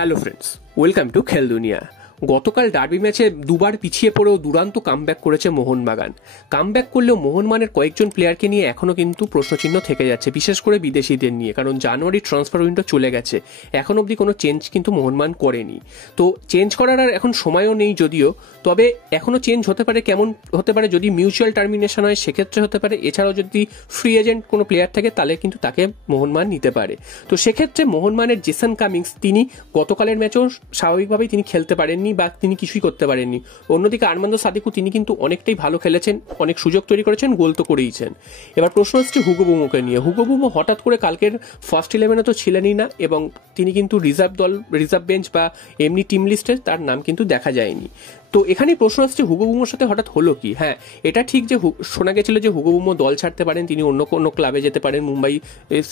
Hello friends, welcome to খেল দুনিয়া। গতকাল ডার্বি ম্যাচে দুবার পিছিয়ে পড়েও দুরান্ত কামব্যাক করেছে মোহনবাগান। কামব্যাক করলেও মোহনবাগানের কয়েকজন প্লেয়ারকে নিয়ে এখনও কিন্তু প্রশ্নচিহ্ন থেকে যাচ্ছে, বিশেষ করে বিদেশিদের নিয়ে, কারণ জানুয়ারি ট্রান্সফার উইন্ডো চলে গেছে, এখন অবধি কোনো চেঞ্জ কিন্তু মোহনবাগান করেনি। তো চেঞ্জ করার আর এখন সময়ও নেই যদিও, তবে এখনও চেঞ্জ হতে পারে। কেমন হতে পারে? যদি মিউচুয়াল টার্মিনেশন হয় সেক্ষেত্রে হতে পারে, এছাড়াও যদি ফ্রি এজেন্ট কোনো প্লেয়ার থাকে তাহলে কিন্তু তাকে মোহনবাগান নিতে পারে। তো সেক্ষেত্রে মোহনবাগানের জেসন কামিংস তিনি গতকালের ম্যাচেও স্বাভাবিকভাবেই তিনি খেলতে পারেননি বা তিনি কিছুই করতে পারেননি। অন্যদিকে আরমান্দো সাদিকু তিনি কিন্তু অনেকটাই ভালো খেলেছেন, অনেক সুযোগ তৈরি করেছেন, গোল তো করেইছেন। এবার প্রশ্ন হচ্ছে হুগো বুমোকে নিয়ে। হুগো বুমো হঠাৎ করে কালকের ফার্স্ট 11-এ তো ছিলেনই না, এবং তিনি কিন্তু রিজার্ভ বেঞ্চ বা এমনি টিম লিস্টে তার নাম কিন্তু দেখা যায়নি। তো এখানেই প্রশ্ন আসছে হুগো বুমোর সাথে হঠাৎ হলো কি। হ্যাঁ, এটা ঠিক যে শোনা গেছিল যে হুগো বুমো দল ছাড়তে পারেন, তিনি অন্য কোনো ক্লাবে যেতে পারেন, মুম্বাই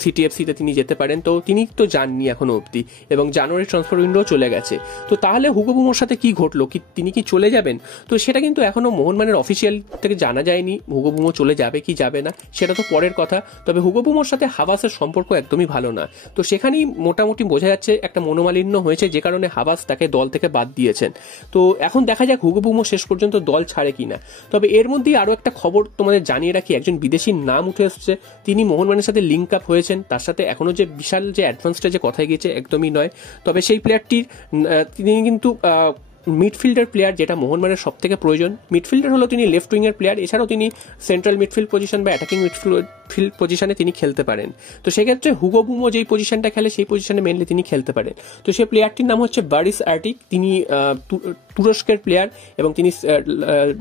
সিটিএফসিতে তিনি যেতে পারেন। তো তিনি তো যাননি এখনো অবধি, এবং জানুয়ারি ট্রান্সফার উইন্ডো চলে গেছে। তো তাহলে হুগো বুমোর সাথে কি ঘটলো, কি তিনি কি চলে যাবেন? তো সেটা কিন্তু এখনো মোহনবাগানের অফিসিয়াল থেকে জানা যায়নি হুগো বুমো চলে যাবে কি যাবে না, সেটা তো পরের কথা। তবে হুগো বুমোর সাথে হাভাসের সম্পর্ক একদমই ভালো না। তো সেখানেই মোটামুটি বোঝা যাচ্ছে একটা মনোমালিন্য হয়েছে, যে কারণে হাভাস তাকে দল থেকে বাদ দিয়েছেন। তো এখন দেখা যাক হুগো বুমো শেষ পর্যন্ত দল ছাড়ে কিনা। তবে এর মধ্যেই আরও একটা খবর তোমাদের জানিয়ে রাখি, একজন বিদেশির নাম উঠে এসেছে, তিনি মোহনবাগানের সাথে লিঙ্ক আপ হয়েছেন। তার সাথে এখনো যে বিশাল যে অ্যাডভান্সটা যে কথায় গিয়েছে একদমই নয়। তবে সেই প্লেয়ারটির তিনি কিন্তু মিডফিল্ডার প্লেয়ার, যেটা মোহনবাগানের সব থেকে প্রয়োজন। মিডফিল্ডার হলো তিনি লেফট উইংয়ের প্লেয়ার, এছাড়াও তিনি সেন্ট্রাল মিডফিল্ড পজিশন বা অ্যাটাকিং মিডফিল্ড পজিশনে তিনি খেলতে পারেন। তো সেক্ষেত্রে হুগো বুমো যেই পজিশনটা খেলে সেই পজিশনে মেনলি তিনি খেলতে পারেন। তো সেই প্লেয়ারটির নাম হচ্ছে বারিস আর্টিক। তিনি তুরস্কের প্লেয়ার, এবং তিনি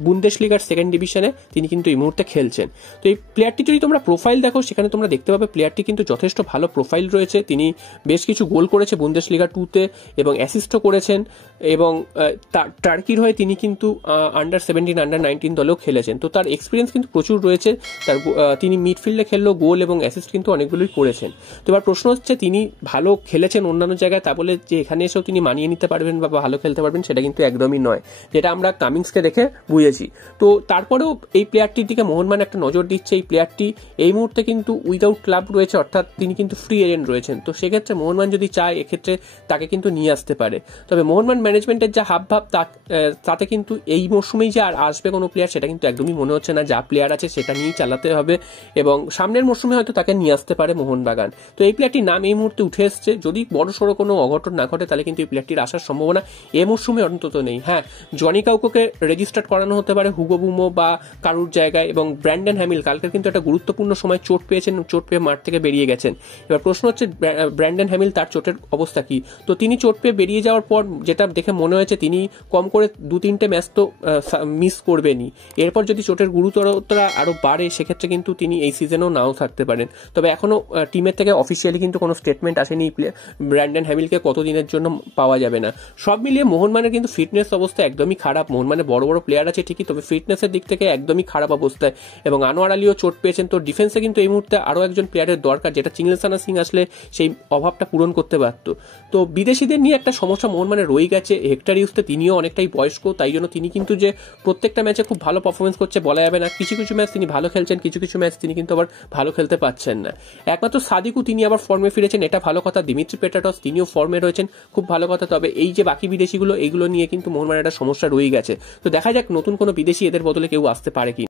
বুন্দেশলিগার সেকেন্ড ডিভিশনে তিনি কিন্তু এই মুহূর্তে খেলছেন। তো এই প্লেয়ারটি যদি তোমরা প্রোফাইল দেখো, সেখানে তোমরা দেখতে পাবে প্লেয়ারটি কিন্তু যথেষ্ট ভালো প্রোফাইল রয়েছে। তিনি বেশ কিছু গোল করেছে বুন্দেশলিগা 2-তে, এবং অ্যাসিস্টও করেছেন, এবং টার্কির হয়ে তিনি কিন্তু আন্ডার-17 আন্ডার-19 দলেও খেলেছেন। তো তার এক্সপিরিয়েন্স কিন্তু প্রচুর রয়েছে। তিনি মিডফিল্ডে খেললেও গোল এবং অ্যাসিস্ট কিন্তু অনেকগুলোই করেছেন। তো এবার প্রশ্ন হচ্ছে, তিনি ভালো খেলেছেন অন্যান্য জায়গায়, তা বলে যে এখানে এসেও তিনি মানিয়ে নিতে পারবেন বা ভালো খেলতে পারবেন সেটা কিন্তু একদমই নয়, যেটা আমরা কামিংসকে দেখে বুঝেছি। তো তারপরেও এই প্লেয়ারটির দিকে মোহনবাগান একটা নজর দিচ্ছে। এই প্লেয়ারটি এই মুহূর্তে কিন্তু উইদাউট ক্লাব রয়েছে, অর্থাৎ তিনি কিন্তু ফ্রি এজেন্ট রয়েছেন। তো সেক্ষেত্রে মোহনবাগান যদি চায় এক্ষেত্রে তাকে কিন্তু নিয়ে আসতে পারে। তবে মোহনবাগান ম্যানেজমেন্টের যা হাবভাব তাতে কিন্তু এই মরশুমেই যে আর আসবে কোনো প্লেয়ার সেটা কিন্তু একদমই মনে হচ্ছে না। যা প্লেয়ার আছে সেটা নিয়েই চালাতে হবে, এবং সামনের মরশুমে হয়তো তাকে নিয়ে আসতে পারে মোহনবাগান। তো এই প্লেয়ারটির নাম এই মুহূর্তে উঠে এসছে। যদি বড়সড় কোনো অঘটন না ঘটে তাহলে কিন্তু এই প্লেয়ারটির আসার সম্ভাবনা এই মরশুমে অন্তত নেই। হ্যাঁ, জনি কাউকোকে রেজিস্টার্ড করানো হতে পারে হুগো বুমো বা কারুর জায়গায়, এবং ব্র্যান্ডন হ্যামিল কালকে কিন্তু একটা গুরুত্বপূর্ণ সময় চোট পেয়েছেন, চোট পেয়ে মাঠ থেকে বেরিয়ে গেছেন। এবার প্রশ্ন হচ্ছে ব্র্যান্ডন হ্যামিল তার চোটের অবস্থা কি। তো তিনি চোট পেয়ে বেরিয়ে যাওয়ার পর যেটা দেখে মনে হয়েছে তিনি কম করে 2-3টে ম্যাচ তো মিস করবেনই। এরপর যদি চোটের গুরুতরতা আরো বাড়ে সেক্ষেত্রে কিন্তু তিনি এই সিজনেও নাও থাকতে পারেন। তবে এখনো টিমের থেকে অফিসিয়ালি কিন্তু কোনো স্টেটমেন্ট আসেনি ব্র্যান্ডন হ্যামিলকে কতদিনের জন্য পাওয়া যাবে না। সব মিলিয়ে মোহনবাগানের কিন্তু ফিটনেস অবস্থা একদমই খারাপ। মোহনবাগানে বড় বড় প্লেয়ার আছে ঠিকই, তবে ফিটনেসের দিক থেকে একদমই খারাপ অবস্থায়, এবং আনোয়ার আলীও চোট পেয়েছেন। তো ডিফেন্সে কিন্তু এই মুহূর্তে আরও একজন প্লেয়ারের দরকার, যেটা চিংলেসানা সিং আসলে সেই অভাবটা পূরণ করতে পারত। তো বিদেশিদের নিয়ে একটা সমস্যা মোহনবাগানে রয়ে গেছে। হেক্টর ইউসতে তিনিও অনেকটাই বয়স্ক, তাই জন্য তিনি কিন্তু যে প্রত্যেকটা ম্যাচে খুব ভালো পারফরমেন্স করছে বলা যাবে না। কিছু কিছু ম্যাচ তিনি ভালো খেলছেন, কিছু কিছু ম্যাচ তিনি কিন্তু আবার ভালো খেলতে পারছেন না। একমাত্র সাদিকু তিনি আবার ফর্মে ফিরেছেন, এটা ভালো কথা। দিমিত্রি পেট্রাটস তিনিও ফর্মে রয়েছেন, খুব ভালো কথা। তবে এই যে বাকি বিদেশিগুলো, এইগুলো নিয়ে কিন্তু মোহনবাগানের একটা সমস্যা রয়ে গেছে। তো দেখা যাক নতুন কোনো বিদেশি এদের বদলে কেউ আসতে পারে কি।